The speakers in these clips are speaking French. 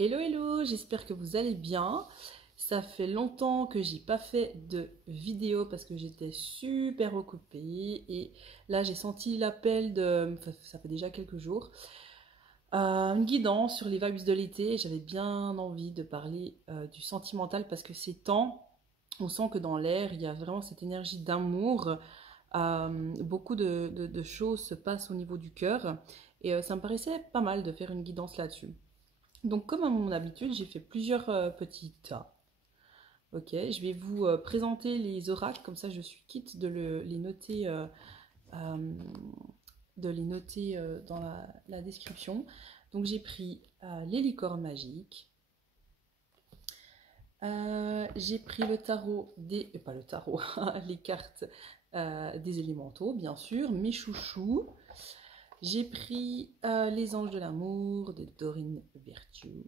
Hello hello, j'espère que vous allez bien. Ça fait longtemps que j'ai pas fait de vidéo parce que j'étais super occupée et là j'ai senti l'appel enfin, ça fait déjà quelques jours, une guidance sur les vibes de l'été. J'avais bien envie de parler du sentimental parce que ces temps, on sent que dans l'air il y a vraiment cette énergie d'amour. Beaucoup de choses se passent au niveau du cœur et ça me paraissait pas mal de faire une guidance là-dessus. Donc, comme à mon habitude, j'ai fait plusieurs petits tas. Ok, je vais vous présenter les oracles, comme ça je suis quitte les noter, euh, dans la description. Donc, j'ai pris les licornes magiques. J'ai pris le tarot pas le tarot, les cartes des élémentaux, bien sûr, mes chouchous. J'ai pris les anges de l'amour de Dorine Virtue.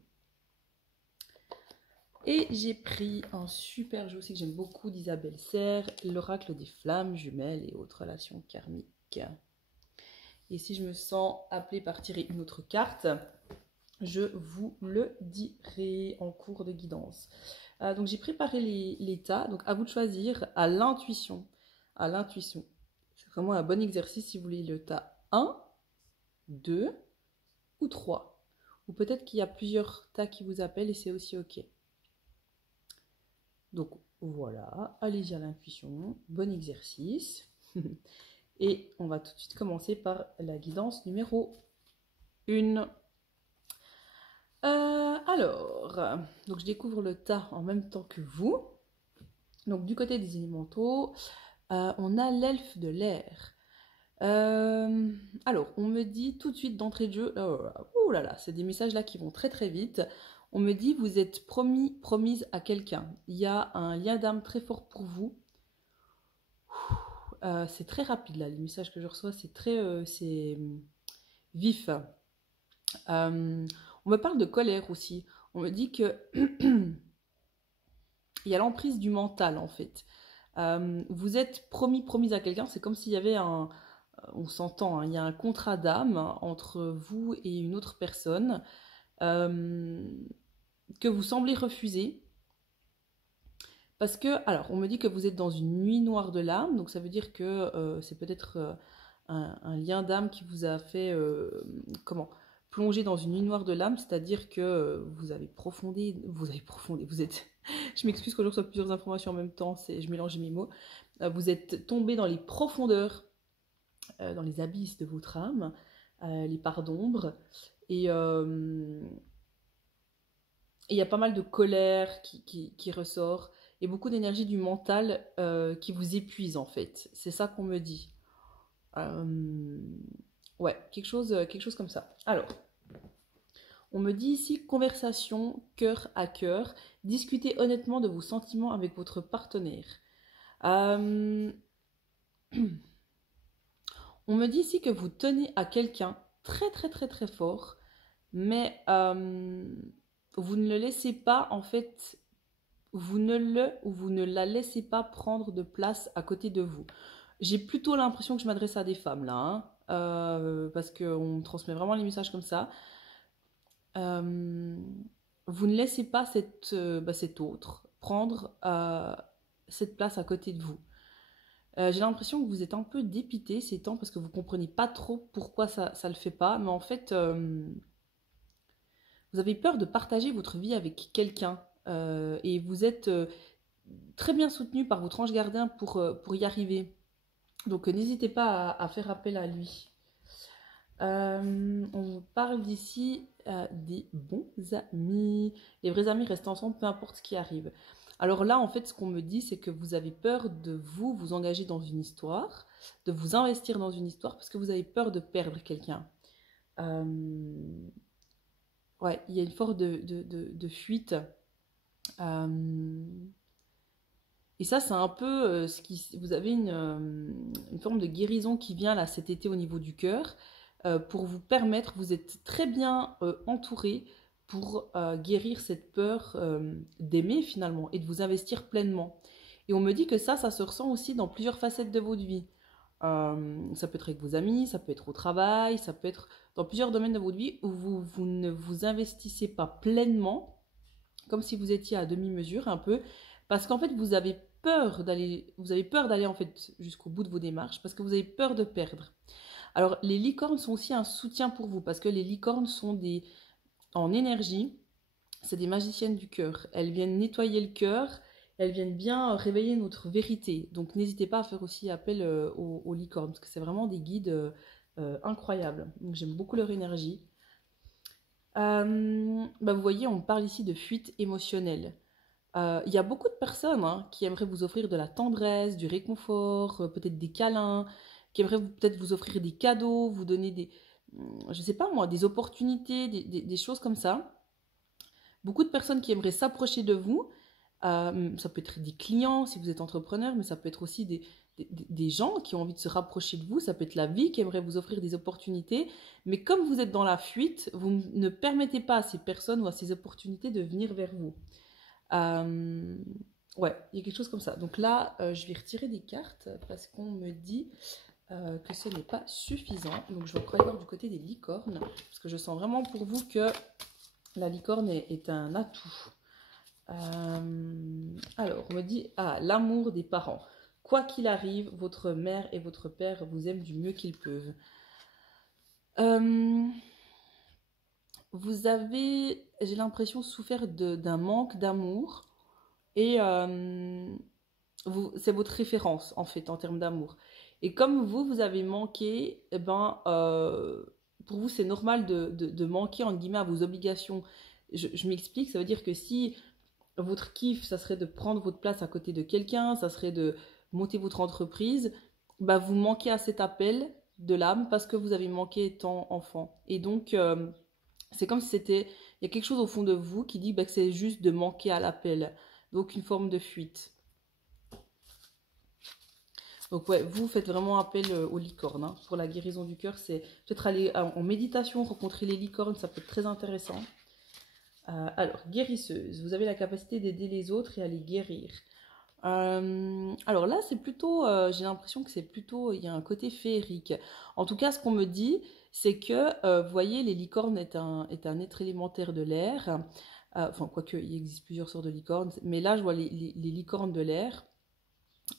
Et j'ai pris un super jeu aussi que j'aime beaucoup d'Isabelle Serre, l'oracle des flammes jumelles et autres relations karmiques. Et si je me sens appelée par tirer une autre carte, je vous le dirai en cours de guidance. Donc j'ai préparé les tas, donc à vous de choisir à l'intuition. À l'intuition. C'est vraiment un bon exercice si vous voulez le tas 1, 2 ou 3. Ou peut-être qu'il y a plusieurs tas qui vous appellent et c'est aussi ok. Donc voilà, allez-y à l'intuition, bon exercice. Et on va tout de suite commencer par la guidance numéro 1. Donc je découvre le tas en même temps que vous. Donc du côté des élémentaux, on a l'elfe de l'air. Alors, on me dit tout de suite d'entrée de jeu, oh là là, c'est des messages là qui vont très très vite. On me dit, vous êtes promise à quelqu'un. Il y a un lien d'âme très fort pour vous. C'est très rapide là, les messages que je reçois, c'est vif. On me parle de colère aussi. On me dit que il y a l'emprise du mental en fait. Vous êtes promise à quelqu'un, c'est comme s'il y avait on s'entend, hein, il y a un contrat d'âme entre vous et une autre personne que vous semblez refuser. Parce que, alors, on me dit que vous êtes dans une nuit noire de l'âme, donc ça veut dire que c'est peut-être un lien d'âme qui vous a fait, plonger dans une nuit noire de l'âme, c'est-à-dire que vous avez profondé, vous êtes, je m'excuse quand je reçois plusieurs informations en même temps, je mélange mes mots, vous êtes tombé dans les profondeurs, dans les abysses de votre âme, les parts d'ombre, et il y a pas mal de colère qui ressort, et beaucoup d'énergie du mental qui vous épuise en fait. C'est ça qu'on me dit. Ouais, quelque chose comme ça. Alors, on me dit ici conversation cœur à cœur. Discutez honnêtement de vos sentiments avec votre partenaire. On me dit ici que vous tenez à quelqu'un très très très très fort, mais vous ne le laissez pas en fait. Vous ne la laissez pas prendre de place à côté de vous. J'ai plutôt l'impression que je m'adresse à des femmes là, hein, parce qu'on me transmet vraiment les messages comme ça. Vous ne laissez pas cet autre prendre cette place à côté de vous. J'ai l'impression que vous êtes un peu dépité ces temps parce que vous ne comprenez pas trop pourquoi ça ne le fait pas, mais en fait, vous avez peur de partager votre vie avec quelqu'un. Et vous êtes très bien soutenu par votre ange gardien pour y arriver. Donc n'hésitez pas à faire appel à lui. On parle d'ici des bons amis. Les vrais amis restent ensemble, peu importe ce qui arrive. Alors là, en fait, ce qu'on me dit, c'est que vous avez peur de vous engager dans une histoire, de vous investir dans une histoire, parce que vous avez peur de perdre quelqu'un. Ouais, il y a une forme de fuite. Et ça, c'est un peu vous avez une forme de guérison qui vient là cet été au niveau du cœur pour vous permettre, vous êtes très bien entouré pour guérir cette peur d'aimer finalement et de vous investir pleinement. Et on me dit que ça se ressent aussi dans plusieurs facettes de votre vie. Ça peut être avec vos amis, ça peut être au travail, ça peut être dans plusieurs domaines de votre vie où vous ne vous investissez pas pleinement, comme si vous étiez à demi-mesure un peu, parce qu'en fait vous avez peur d'aller en fait jusqu'au bout de vos démarches, parce que vous avez peur de perdre. Alors les licornes sont aussi un soutien pour vous, parce que les licornes sont en énergie, c'est des magiciennes du cœur. Elles viennent nettoyer le cœur, elles viennent bien réveiller notre vérité. Donc n'hésitez pas à faire aussi appel aux licornes, parce que c'est vraiment des guides incroyables. Donc j'aime beaucoup leur énergie. Vous voyez, on parle ici de fuite émotionnelle. Il y a beaucoup de personnes qui aimeraient vous offrir de la tendresse, du réconfort, peut-être des câlins, qui aimeraient peut-être vous offrir des cadeaux, vous donner je sais pas moi, des opportunités, des choses comme ça. Beaucoup de personnes qui aimeraient s'approcher de vous. Ça peut être des clients si vous êtes entrepreneur, mais ça peut être aussi des gens qui ont envie de se rapprocher de vous. Ça peut être la vie qui aimerait vous offrir des opportunités. Mais comme vous êtes dans la fuite, vous ne permettez pas à ces personnes ou à ces opportunités de venir vers vous. Ouais, il y a quelque chose comme ça. Donc là, je vais retirer des cartes parce qu'on me dit que ce n'est pas suffisant. Donc je vais voir du côté des licornes parce que je sens vraiment pour vous que la licorne est un atout. Alors, on me dit, l'amour des parents. Quoi qu'il arrive, votre mère et votre père vous aiment du mieux qu'ils peuvent. Vous avez, j'ai l'impression, souffert d'un manque d'amour. Et c'est votre référence, en fait, en termes d'amour. Et comme vous avez manqué, pour vous, c'est normal de manquer, entre guillemets, à vos obligations. Je m'explique, ça veut dire que si votre kiff, ça serait de prendre votre place à côté de quelqu'un, ça serait de monter votre entreprise, vous manquez à cet appel de l'âme parce que vous avez manqué étant enfant. Et donc, c'est comme si il y a quelque chose au fond de vous qui dit que c'est juste de manquer à l'appel. Donc, une forme de fuite. Donc, ouais, vous faites vraiment appel aux licornes. Pour la guérison du cœur, c'est peut-être aller en méditation, rencontrer les licornes, ça peut être très intéressant. Alors, guérisseuse, vous avez la capacité d'aider les autres et à les guérir. Alors là, c'est plutôt, j'ai l'impression que c'est plutôt, il y a un côté féerique. En tout cas, ce qu'on me dit, c'est que, vous voyez, les licornes est un être élémentaire de l'air. Enfin, quoique, il existe plusieurs sortes de licornes. Mais là, je vois les licornes de l'air.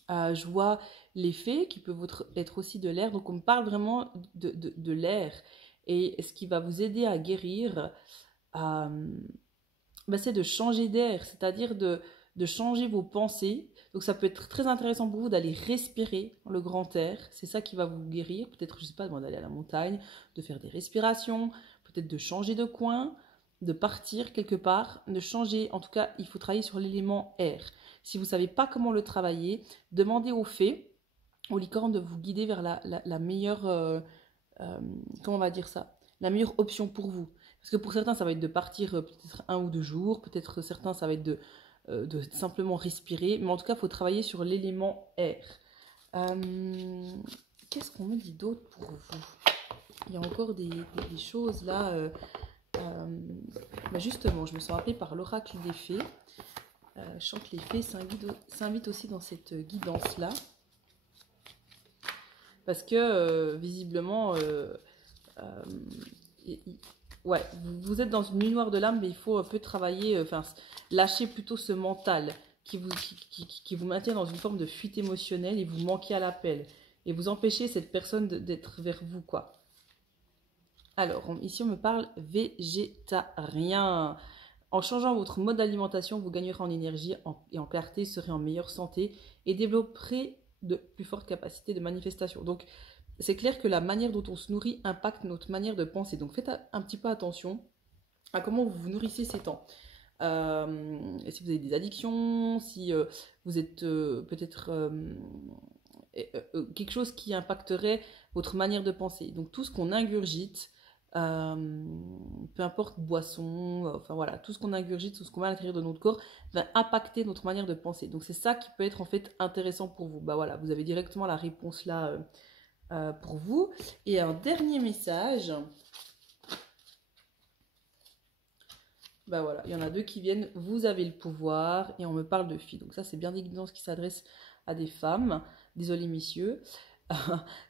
Je vois les fées qui peuvent être aussi de l'air. Donc, on me parle vraiment de l'air. Et ce qui va vous aider à guérir, c'est de changer d'air, c'est-à-dire de changer vos pensées. Donc ça peut être très intéressant pour vous d'aller respirer le grand air. C'est ça qui va vous guérir. Peut-être, je ne sais pas, d'aller à la montagne, de faire des respirations, peut-être de changer de coin, de partir quelque part, de changer. En tout cas, il faut travailler sur l'élément air. Si vous ne savez pas comment le travailler, demandez aux fées, aux licornes de vous guider vers la meilleure, comment on va dire ça, la meilleure option pour vous. Parce que pour certains, ça va être de partir peut-être 1 ou 2 jours. Peut-être certains, ça va être de simplement respirer. Mais en tout cas, il faut travailler sur l'élément air. Qu'est-ce qu'on me dit d'autre pour vous? Il y a encore des choses là. Justement, je me sens appelée par l'oracle des fées. Je sens que les fées s'invitent aussi dans cette guidance-là. Parce que, visiblement... ouais, vous êtes dans une nuit noire de l'âme, mais il faut un peu travailler, lâcher plutôt ce mental qui vous maintient dans une forme de fuite émotionnelle et vous manquez à l'appel. Et vous empêchez cette personne d'être vers vous, quoi. Alors, ici on me parle végétarien. En changeant votre mode d'alimentation, vous gagnerez en énergie et en clarté, serez en meilleure santé et développerez de plus fortes capacités de manifestation. Donc, c'est clair que la manière dont on se nourrit impacte notre manière de penser. Donc faites un petit peu attention à comment vous vous nourrissez ces temps. Si vous avez des addictions, si vous êtes peut-être quelque chose qui impacterait votre manière de penser. Donc tout ce qu'on ingurgite, peu importe boisson, enfin voilà, tout ce qu'on ingurgite, tout ce qu'on met à l'intérieur de notre corps va impacter notre manière de penser. Donc c'est ça qui peut être en fait intéressant pour vous. Voilà, vous avez directement la réponse là pour vous. Et un dernier message. Voilà, il y en a 2 qui viennent. Vous avez le pouvoir et on me parle de filles. Donc ça, c'est bien des guidances qui s'adressent à des femmes. Désolé, messieurs.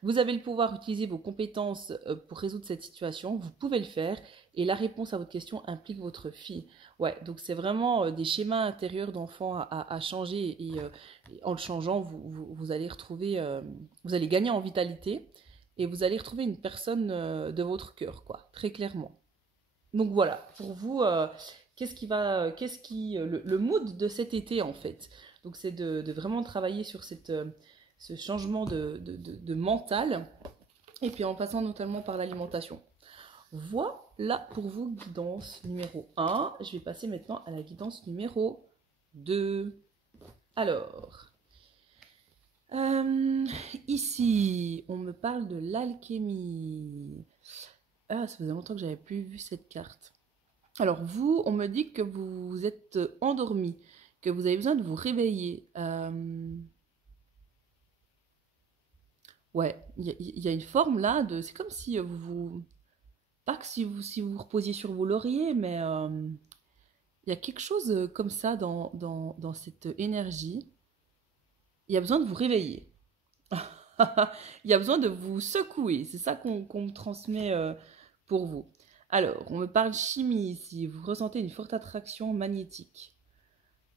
Vous avez le pouvoir d'utiliser vos compétences pour résoudre cette situation. Vous pouvez le faire. Et la réponse à votre question implique votre fille. Ouais, donc c'est vraiment des schémas intérieurs d'enfants à changer. Et en le changeant, vous allez retrouver, vous allez gagner en vitalité. Et vous allez retrouver une personne de votre cœur, quoi, très clairement. Donc voilà, pour vous, le mood de cet été en fait. Donc c'est de vraiment travailler sur ce changement de mental et puis en passant notamment par l'alimentation. Voilà pour vous, guidance numéro 1. Je vais passer maintenant à la guidance numéro 2. Alors, ici, on me parle de l'alchimie. Ah, ça faisait longtemps que j'avais plus vu cette carte. Alors vous, on me dit que vous êtes endormi, que vous avez besoin de vous réveiller. Ouais, il y a une forme là de... C'est comme si vous... Pas que si vous reposiez sur vos lauriers, mais il y a quelque chose comme ça dans cette énergie. Il y a besoin de vous réveiller. Il y a besoin de vous secouer. C'est ça qu'on me transmet pour vous. Alors, on me parle chimie ici. Vous ressentez une forte attraction magnétique.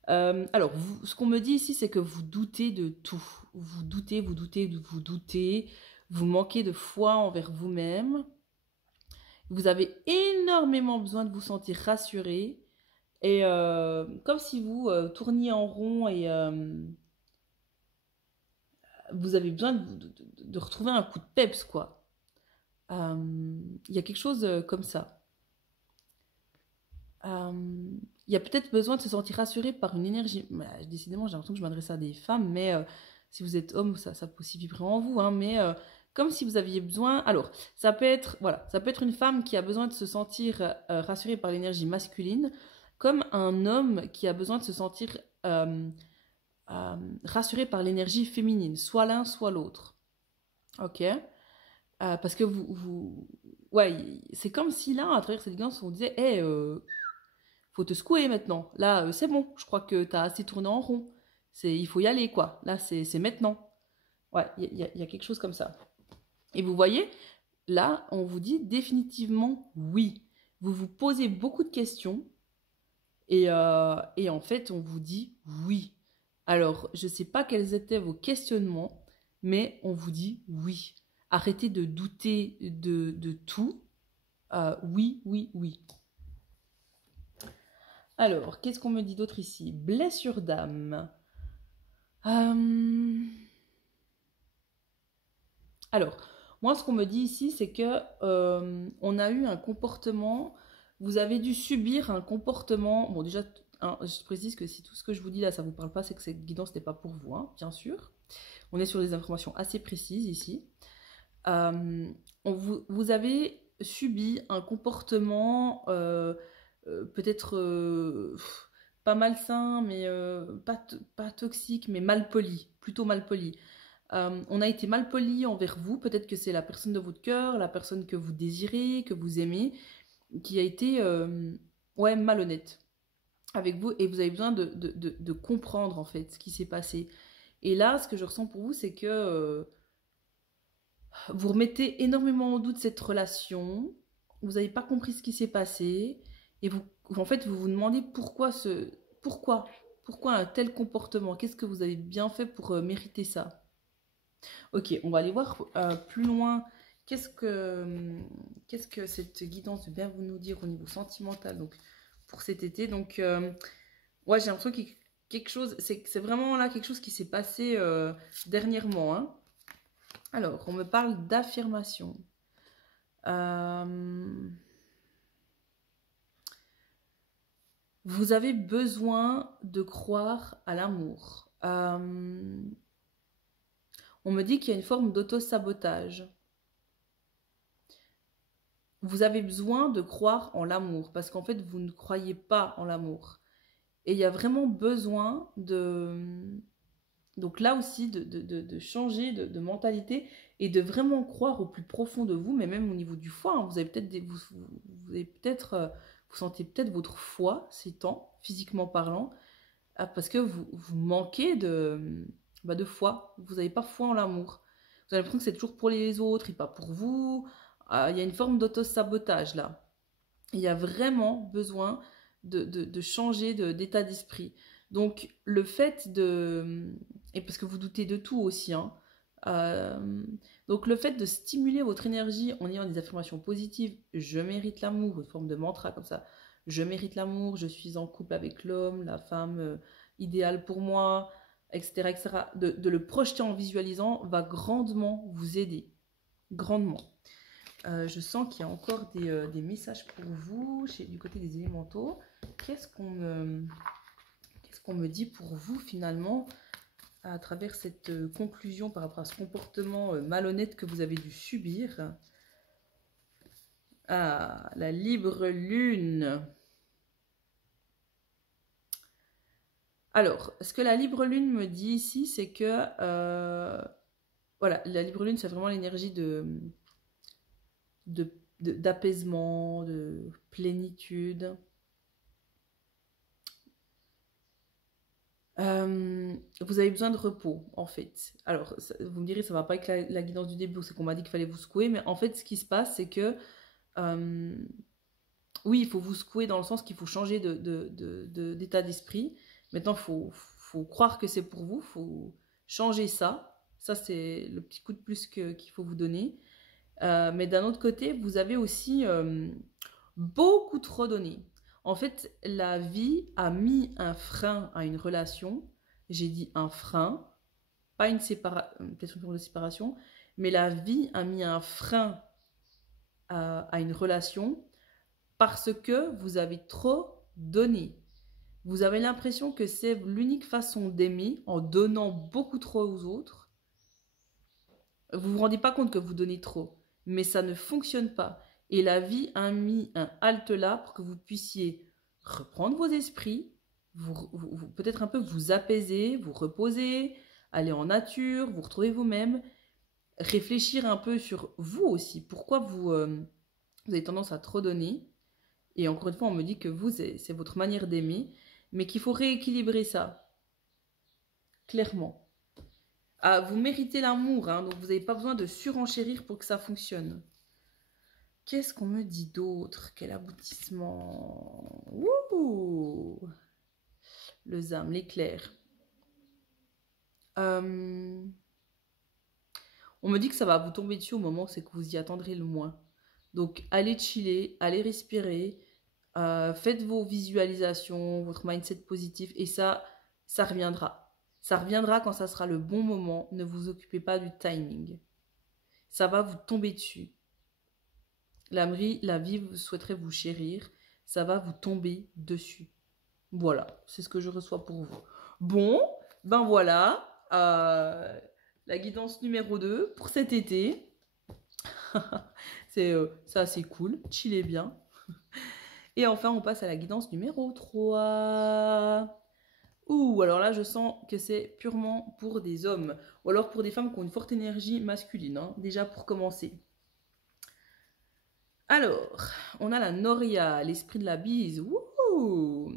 Alors, ce qu'on me dit ici, c'est que vous doutez de tout. Vous doutez, vous doutez, vous doutez. Vous manquez de foi envers vous-même. Vous avez énormément besoin de vous sentir rassuré. Et comme si vous tourniez en rond et vous avez besoin de retrouver un coup de peps, quoi. Il y a quelque chose comme ça. Il y a peut-être besoin de se sentir rassuré par une énergie. Décidément, j'ai l'impression que je m'adresse à des femmes, mais si vous êtes homme, ça peut aussi vibrer en vous. Hein, mais comme si vous aviez besoin. Alors, ça peut être une femme qui a besoin de se sentir rassurée par l'énergie masculine, comme un homme qui a besoin de se sentir rassuré par l'énergie féminine, soit l'un, soit l'autre. Ok. Parce que ouais, c'est comme si là, à travers cette guidance, on disait, hey, faut te secouer maintenant. Là, c'est bon, je crois que t'as assez tourné en rond. Il faut y aller, quoi. Là, c'est maintenant. Ouais, il y a quelque chose comme ça. Et vous voyez, là, on vous dit définitivement oui. Vous vous posez beaucoup de questions et en fait, on vous dit oui. Alors, je ne sais pas quels étaient vos questionnements, mais on vous dit oui. Arrêtez de douter de tout. Oui, oui, oui. Alors, qu'est-ce qu'on me dit d'autre ici? Blessure d'âme. Alors, moi, ce qu'on me dit ici, c'est que on a eu un comportement. Vous avez dû subir un comportement. Bon, déjà, hein, je précise que si tout ce que je vous dis là, ça vous parle pas, c'est que cette guidance n'est pas pour vous, hein, bien sûr. On est sur des informations assez précises ici. Vous avez subi un comportement peut-être pas malsain, mais pas toxique, mais mal poli, plutôt mal poli. On a été mal poli envers vous, peut-être que c'est la personne de votre cœur, la personne que vous désirez, que vous aimez, qui a été ouais, malhonnête avec vous, et vous avez besoin de comprendre en fait ce qui s'est passé. Et là, ce que je ressens pour vous, c'est que vous remettez énormément en doute cette relation, vous n'avez pas compris ce qui s'est passé, et en fait, vous vous demandez pourquoi un tel comportement, qu'est-ce que vous avez bien fait pour mériter ça. Ok, on va aller voir plus loin, qu'est-ce que cette guidance veut bien vous nous dire au niveau sentimental, donc pour cet été. Donc, ouais, j'ai l'impression qu'il y a quelque chose, c'est vraiment là quelque chose qui s'est passé dernièrement, hein. Alors, on me parle d'affirmation. Vous avez besoin de croire à l'amour. On me dit qu'il y a une forme d'auto-sabotage. Vous avez besoin de croire en l'amour parce qu'en fait, vous ne croyez pas en l'amour. Et il y a vraiment besoin donc là aussi, de changer de mentalité et de vraiment croire au plus profond de vous, mais même au niveau du foie. Hein, vous avez peut-être vous sentez peut-être votre foie s'étend, physiquement parlant, parce que vous manquez de foi. Vous n'avez pas foi en l'amour. Vous avez l'impression que c'est toujours pour les autres et pas pour vous. Il y a une forme d'auto-sabotage là. Il y a vraiment besoin de changer d'état d'esprit. Donc, le fait de... Et parce que vous doutez de tout aussi, hein. Donc, le fait de stimuler votre énergie en ayant des affirmations positives, je mérite l'amour, une forme de mantra comme ça, je mérite l'amour, je suis en couple avec l'homme, la femme idéale pour moi, etc., etc. De le projeter en visualisant va grandement vous aider. Grandement. Je sens qu'il y a encore des messages pour vous du côté des élémentaux. Qu'est-ce qu'on me dit pour vous finalement à travers cette conclusion par rapport à ce comportement malhonnête que vous avez dû subir? Ah, la libre lune. Alors, ce que la libre lune me dit ici, c'est que voilà, la libre lune, c'est vraiment l'énergie d'apaisement, de plénitude. Vous avez besoin de repos, en fait. Alors, vous me direz, ça va pas avec la guidance du début, c'est qu'on m'a dit qu'il fallait vous secouer, mais en fait, ce qui se passe, c'est que oui, il faut vous secouer dans le sens qu'il faut changer d'état d'esprit. Maintenant, il faut croire que c'est pour vous, il faut changer ça. Ça, c'est le petit coup de plus qu'il faut vous donner. Mais d'un autre côté, vous avez aussi beaucoup trop donné. En fait, la vie a mis un frein à une relation. J'ai dit un frein, pas une question de séparation, mais la vie a mis un frein à une relation parce que vous avez trop donné. Vous avez l'impression que c'est l'unique façon d'aimer en donnant beaucoup trop aux autres. Vous vous rendez pas compte que vous donnez trop, mais ça ne fonctionne pas. Et la vie a mis un halte là pour que vous puissiez reprendre vos esprits, peut-être un peu vous apaiser, vous reposer, aller en nature, vous retrouver vous-même, réfléchir un peu sur vous aussi. Pourquoi vous avez tendance à trop donner? Et encore une fois, on me dit que vous, c'est votre manière d'aimer, mais qu'il faut rééquilibrer ça, clairement. Ah, vous méritez l'amour, hein, donc vous n'avez pas besoin de surenchérir pour que ça fonctionne. Qu'est-ce qu'on me dit d'autre? Quel aboutissement? Wouhou! Le ZAM, l'éclair. On me dit que ça va vous tomber dessus au moment où c'est que vous y attendrez le moins. Donc, allez chiller, allez respirer, faites vos visualisations, votre mindset positif, et ça reviendra. Ça reviendra quand ça sera le bon moment. Ne vous occupez pas du timing. Ça va vous tomber dessus. La vie souhaiterait vous chérir. Ça va vous tomber dessus. Voilà, c'est ce que je reçois pour vous. Bon, ben voilà. La guidance numéro 2 pour cet été. C'est assez cool. Chillez bien. Et enfin, on passe à la guidance numéro 3. Ouh, alors là, je sens que c'est purement pour des hommes. Ou alors pour des femmes qui ont une forte énergie masculine, hein, déjà pour commencer. Alors, on a la Noria, l'esprit de la bise. Wouhou!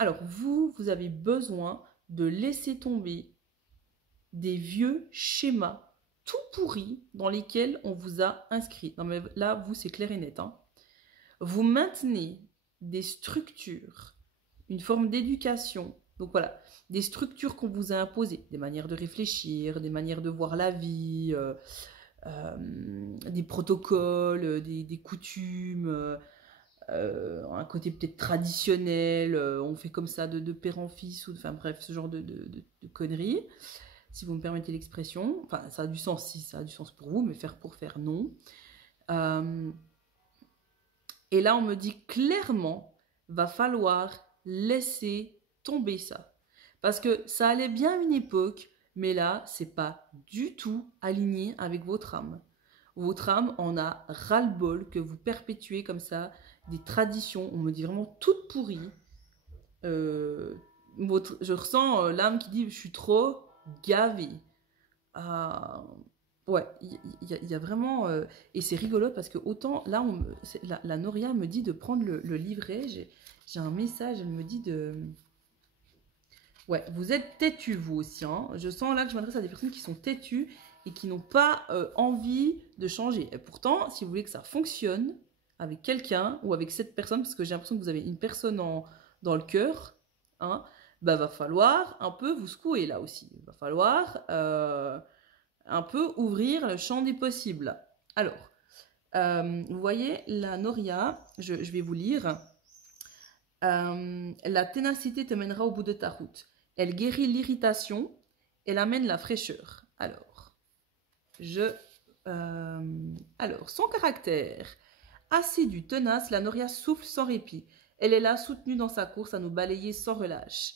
Alors, vous avez besoin de laisser tomber des vieux schémas tout pourris dans lesquels on vous a inscrit. Non mais là, vous, c'est clair et net. Hein. Vous maintenez des structures, une forme d'éducation. Donc voilà, des structures qu'on vous a imposées, des manières de réfléchir, des manières de voir la vie, des protocoles, des coutumes, un côté peut-être traditionnel, on fait comme ça de père en fils, enfin bref, ce genre de conneries, si vous me permettez l'expression. Enfin, ça a du sens si ça a du sens pour vous, mais faire pour faire, non. Et là, on me dit clairement, va falloir laisser tomber ça. Parce que ça allait bien une époque, mais là, c'est pas du tout aligné avec votre âme. Votre âme en a ras-le-bol que vous perpétuez comme ça des traditions, on me dit vraiment toutes pourries. Je ressens l'âme qui dit je suis trop gavée. Ouais, il y a vraiment... et c'est rigolo parce que autant là, la Noria me dit de prendre le livret. J'ai un message, elle me dit Ouais, vous êtes têtu vous aussi. Hein. Je sens là que je m'adresse à des personnes qui sont têtues et qui n'ont pas envie de changer. Et pourtant, si vous voulez que ça fonctionne avec quelqu'un ou avec cette personne, parce que j'ai l'impression que vous avez une personne dans le cœur, hein, bah va falloir un peu vous secouer là aussi. Il va falloir un peu ouvrir le champ des possibles. Alors, vous voyez, la Noria, je vais vous lire. La ténacité te mènera au bout de ta route. Elle guérit l'irritation, elle amène la fraîcheur. Alors, son caractère. Assidue, tenace, la Noria souffle sans répit. Elle est là, soutenue dans sa course à nous balayer sans relâche.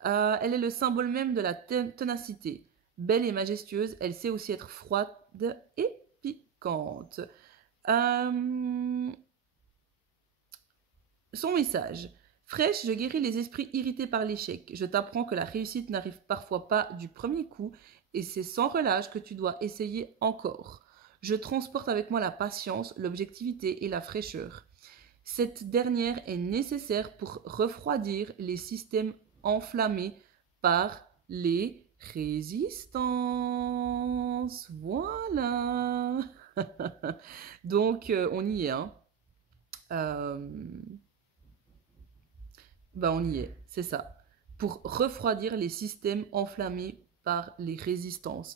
Elle est le symbole même de la ténacité. Belle et majestueuse, elle sait aussi être froide et piquante. Son message. Fraîche, je guéris les esprits irrités par l'échec. Je t'apprends que la réussite n'arrive parfois pas du premier coup et c'est sans relâche que tu dois essayer encore. Je transporte avec moi la patience, l'objectivité et la fraîcheur. Cette dernière est nécessaire pour refroidir les systèmes enflammés par les résistances. Voilà. Donc, on y est. Hein. On y est, c'est ça. Pour refroidir les systèmes enflammés par les résistances.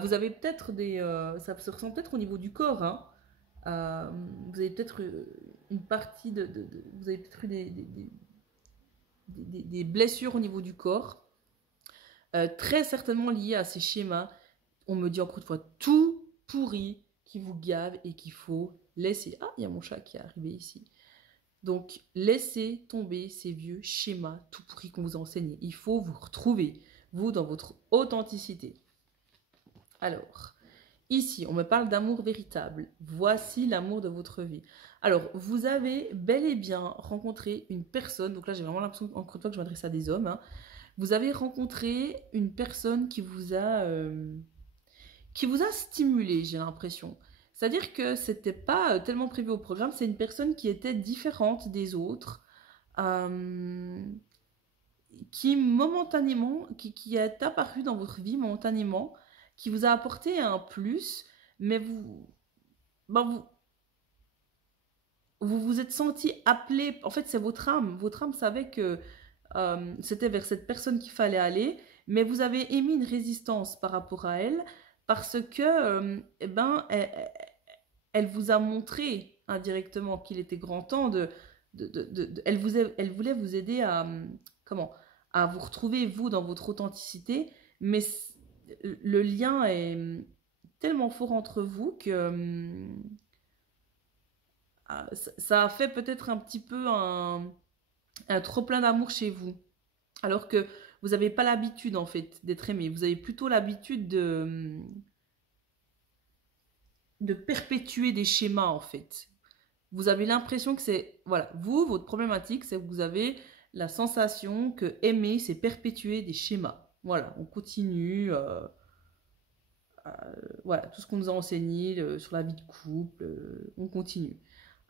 Vous avez peut-être ça se ressent peut-être au niveau du corps. Hein. Vous avez peut-être une partie vous avez peut-être eu des blessures au niveau du corps. Très certainement liées à ces schémas. On me dit encore une fois tout pourri qui vous gave et qu'il faut laisser. Ah, il y a mon chat qui est arrivé ici. Donc, laissez tomber ces vieux schémas tout pourris qu'on vous a enseignés. Il faut vous retrouver, vous, dans votre authenticité. Alors, ici, on me parle d'amour véritable. Voici l'amour de votre vie. Alors, vous avez bel et bien rencontré une personne, donc là, j'ai vraiment l'impression, encore une fois, que je m'adresse à des hommes. Hein. Vous avez rencontré une personne qui vous a stimulé, j'ai l'impression. C'est-à-dire que c'était pas tellement prévu au programme, c'est une personne qui était différente des autres, qui momentanément, qui est apparue dans votre vie momentanément, qui vous a apporté un plus, mais vous vous êtes senti appelé, en fait c'est votre âme savait que c'était vers cette personne qu'il fallait aller, mais vous avez émis une résistance par rapport à elle, parce que elle vous a montré indirectement qu'il était grand temps elle voulait vous aider à vous retrouver vous dans votre authenticité, mais le lien est tellement fort entre vous que ça a fait peut-être un petit peu un trop plein d'amour chez vous, alors que vous n'avez pas l'habitude en fait d'être aimé, vous avez plutôt l'habitude de perpétuer des schémas en fait. Vous avez l'impression que c'est... Voilà, vous, votre problématique, c'est que vous avez la sensation que aimer, c'est perpétuer des schémas. Voilà, on continue... voilà, tout ce qu'on nous a enseigné sur la vie de couple, on continue.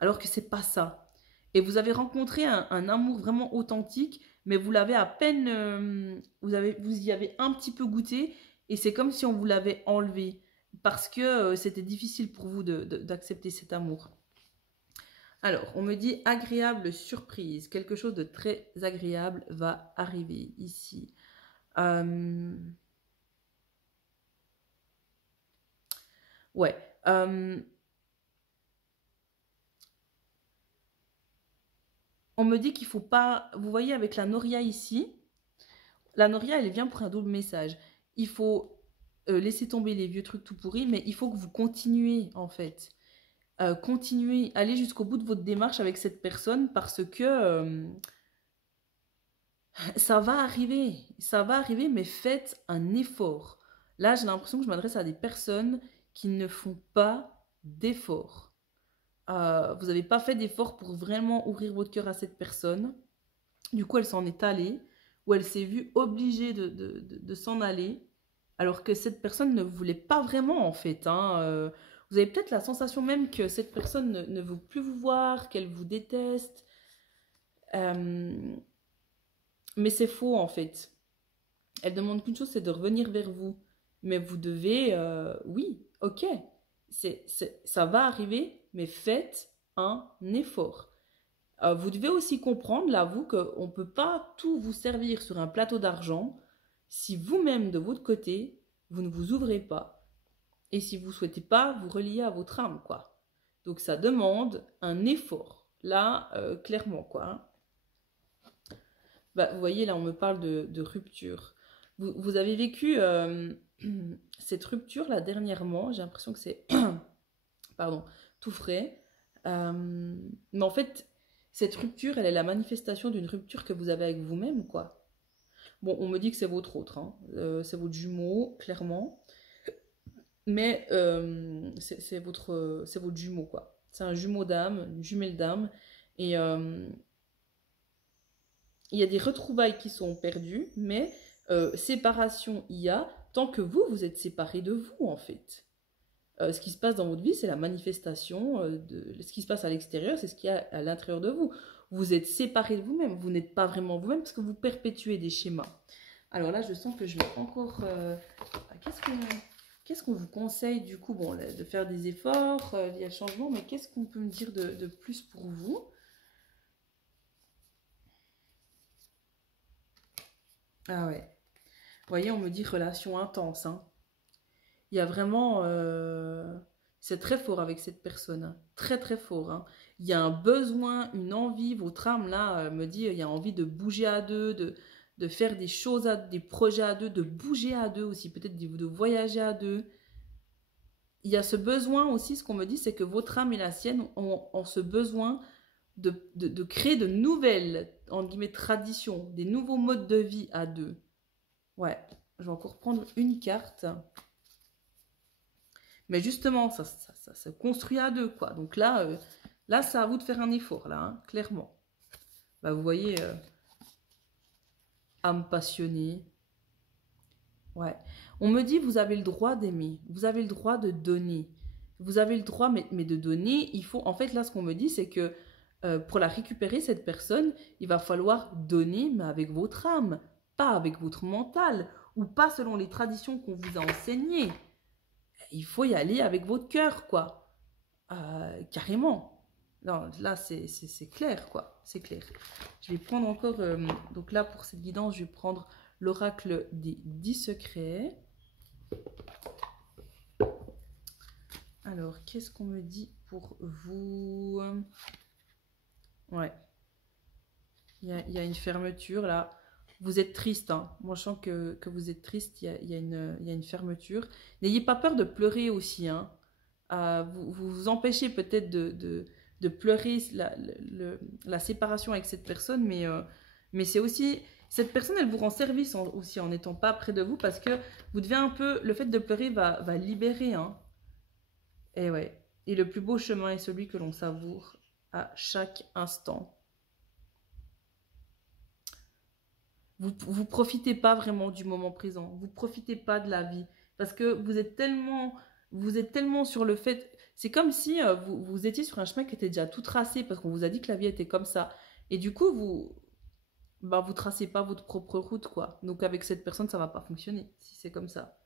Alors que c'est pas ça. Et vous avez rencontré un amour vraiment authentique, mais vous l'avez à peine... vous y avez un petit peu goûté, et c'est comme si on vous l'avait enlevé. Parce que c'était difficile pour vous d'accepter cet amour. Alors, on me dit agréable surprise. Quelque chose de très agréable va arriver ici. Ouais. On me dit qu'il ne faut pas... Vous voyez avec la Noria ici, la Noria, elle vient pour un double message. Il faut laisser tomber les vieux trucs tout pourris, mais il faut que vous continuez en fait. Continuez, allez jusqu'au bout de votre démarche avec cette personne parce que ça va arriver, mais faites un effort. Là, j'ai l'impression que je m'adresse à des personnes qui ne font pas d'effort. Vous n'avez pas fait d'effort pour vraiment ouvrir votre cœur à cette personne. Du coup, elle s'en est allée, ou elle s'est vue obligée de s'en aller, alors que cette personne ne voulait pas vraiment, en fait. Hein. Vous avez peut-être la sensation même que cette personne ne veut plus vous voir, qu'elle vous déteste. Mais c'est faux, en fait. Elle demande qu'une chose, c'est de revenir vers vous. Mais vous devez, oui, ok, ça va arriver, mais faites un effort. Vous devez aussi comprendre, là, vous, qu'on ne peut pas tout vous servir sur un plateau d'argent si vous-même, de votre côté, vous ne vous ouvrez pas. Et si vous ne souhaitez pas vous relier à votre âme, quoi. Donc, ça demande un effort. Là, clairement, quoi. Hein. Bah, vous voyez, là, on me parle de rupture. Vous avez vécu cette rupture, là, dernièrement. J'ai l'impression que c'est, pardon, tout frais. Mais en fait, cette rupture, elle est la manifestation d'une rupture que vous avez avec vous-même, quoi. Bon, on me dit que c'est votre autre, hein. C'est votre jumeau, clairement. Mais c'est votre jumeau, quoi. C'est un jumeau d'âme, une jumelle d'âme. Et il y a des retrouvailles qui sont perdues, mais séparation il y a tant que vous êtes séparés de vous, en fait. Ce qui se passe dans votre vie, c'est la manifestation de ce qui se passe à l'extérieur, c'est ce qu'il y a à l'intérieur de vous. Vous êtes séparés de vous-même, vous n'êtes pas vraiment vous-même parce que vous perpétuez des schémas. Alors là, je sens que je vais encore... qu'est-ce qu'on vous conseille du coup? Bon, de faire des efforts via le changement, mais qu'est-ce qu'on peut me dire de plus pour vous? Ah ouais. Vous voyez, on me dit relation intense, hein. Il y a vraiment... c'est très fort avec cette personne. Hein. Très, très fort. Hein. Il y a un besoin, une envie. Votre âme, là, me dit, il y a envie de bouger à deux, de faire des choses, des projets à deux, de bouger à deux aussi, peut-être de voyager à deux. Il y a ce besoin aussi, ce qu'on me dit, c'est que votre âme et la sienne ont ce besoin de créer de nouvelles, entre guillemets, traditions, des nouveaux modes de vie à deux. Ouais, je vais encore prendre une carte. Mais justement, ça se construit à deux, quoi. Donc là, là, c'est à vous de faire un effort, là, hein, clairement. Bah, vous voyez, âme passionnée. Ouais. On me dit, vous avez le droit d'aimer. Vous avez le droit de donner. Vous avez le droit, mais de donner, il faut... En fait, là, ce qu'on me dit, c'est que pour la récupérer, cette personne, il va falloir donner, mais avec votre âme, pas avec votre mental, ou pas selon les traditions qu'on vous a enseignées. Il faut y aller avec votre cœur, quoi. Carrément. Non, là, c'est clair, quoi. C'est clair. Je vais prendre encore... donc là, pour cette guidance, je vais prendre l'oracle des 10 secrets. Alors, qu'est-ce qu'on me dit pour vous? Ouais. Il y a une fermeture, là. Vous êtes triste, hein. Moi, je sens que vous êtes triste. Il y a une fermeture. N'ayez pas peur de pleurer aussi, hein. Vous empêchez peut-être de pleurer la séparation avec cette personne, mais c'est aussi... Cette personne, elle vous rend service aussi en n'étant pas près de vous parce que vous devez un peu... Le fait de pleurer va libérer, hein. Et ouais. Et le plus beau chemin est celui que l'on savoure à chaque instant. Vous profitez pas vraiment du moment présent. Vous profitez pas de la vie. Parce que vous êtes tellement sur le fait... C'est comme si vous étiez sur un chemin qui était déjà tout tracé parce qu'on vous a dit que la vie était comme ça. Et du coup, vous tracez pas votre propre route, quoi. Donc avec cette personne, ça va pas fonctionner. Si c'est comme ça.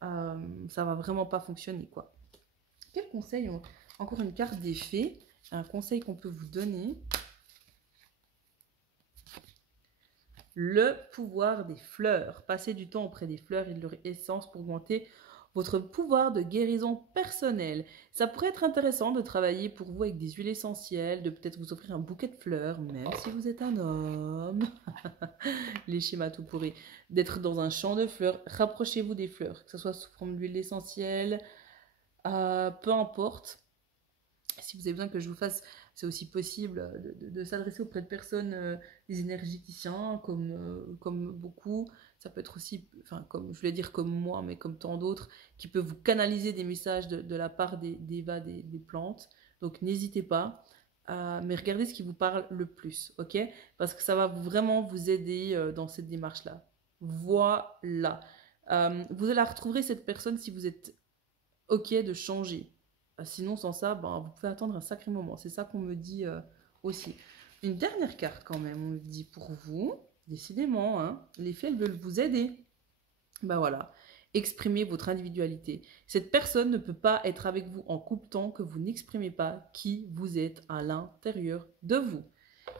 Ça va vraiment pas fonctionner, quoi. Quel conseil? Encore une carte des fées. Un conseil qu'on peut vous donner. Le pouvoir des fleurs. Passez du temps auprès des fleurs et de leur essence pour augmenter votre pouvoir de guérison personnelle. Ça pourrait être intéressant de travailler pour vous avec des huiles essentielles, de peut-être vous offrir un bouquet de fleurs, même si vous êtes un homme. Les schémas tout pourris. D'être dans un champ de fleurs. Rapprochez-vous des fleurs, que ce soit sous forme d'huile essentielle, peu importe. Si vous avez besoin que je vous fasse, c'est aussi possible de s'adresser auprès de personnes, des énergéticiens, comme beaucoup. Ça peut être aussi, enfin, comme je voulais dire comme moi, mais comme tant d'autres, qui peuvent vous canaliser des messages de la part des plantes. Donc n'hésitez pas, mais regardez ce qui vous parle le plus, ok? Parce que ça va vraiment vous aider dans cette démarche-là. Voilà. Vous la retrouverez cette personne si vous êtes ok de changer. Sinon, sans ça, vous pouvez attendre un sacré moment. C'est ça qu'on me dit aussi. Une dernière carte quand même, on me dit pour vous. Décidément, hein, les fées, elles veulent vous aider. Ben voilà, exprimez votre individualité. Cette personne ne peut pas être avec vous en couple tant que vous n'exprimez pas qui vous êtes à l'intérieur de vous.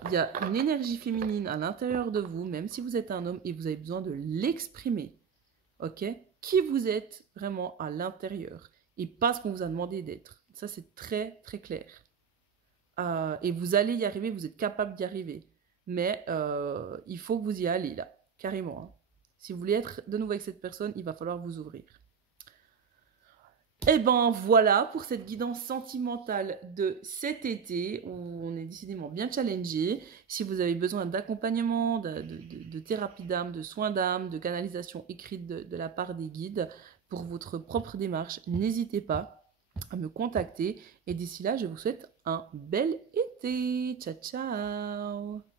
Il y a une énergie féminine à l'intérieur de vous, même si vous êtes un homme et vous avez besoin de l'exprimer. Ok? Qui vous êtes vraiment à l'intérieur et pas ce qu'on vous a demandé d'être. Ça, c'est très, très clair. Et vous allez y arriver, vous êtes capable d'y arriver. Mais il faut que vous y allez là, carrément. Hein. Si vous voulez être de nouveau avec cette personne, il va falloir vous ouvrir. Et ben voilà pour cette guidance sentimentale de cet été où on est décidément bien challengé. Si vous avez besoin d'accompagnement, de thérapie d'âme, de soins d'âme, de canalisation écrite de la part des guides pour votre propre démarche, n'hésitez pas à me contacter. Et d'ici là, je vous souhaite un bel été. Ciao, ciao!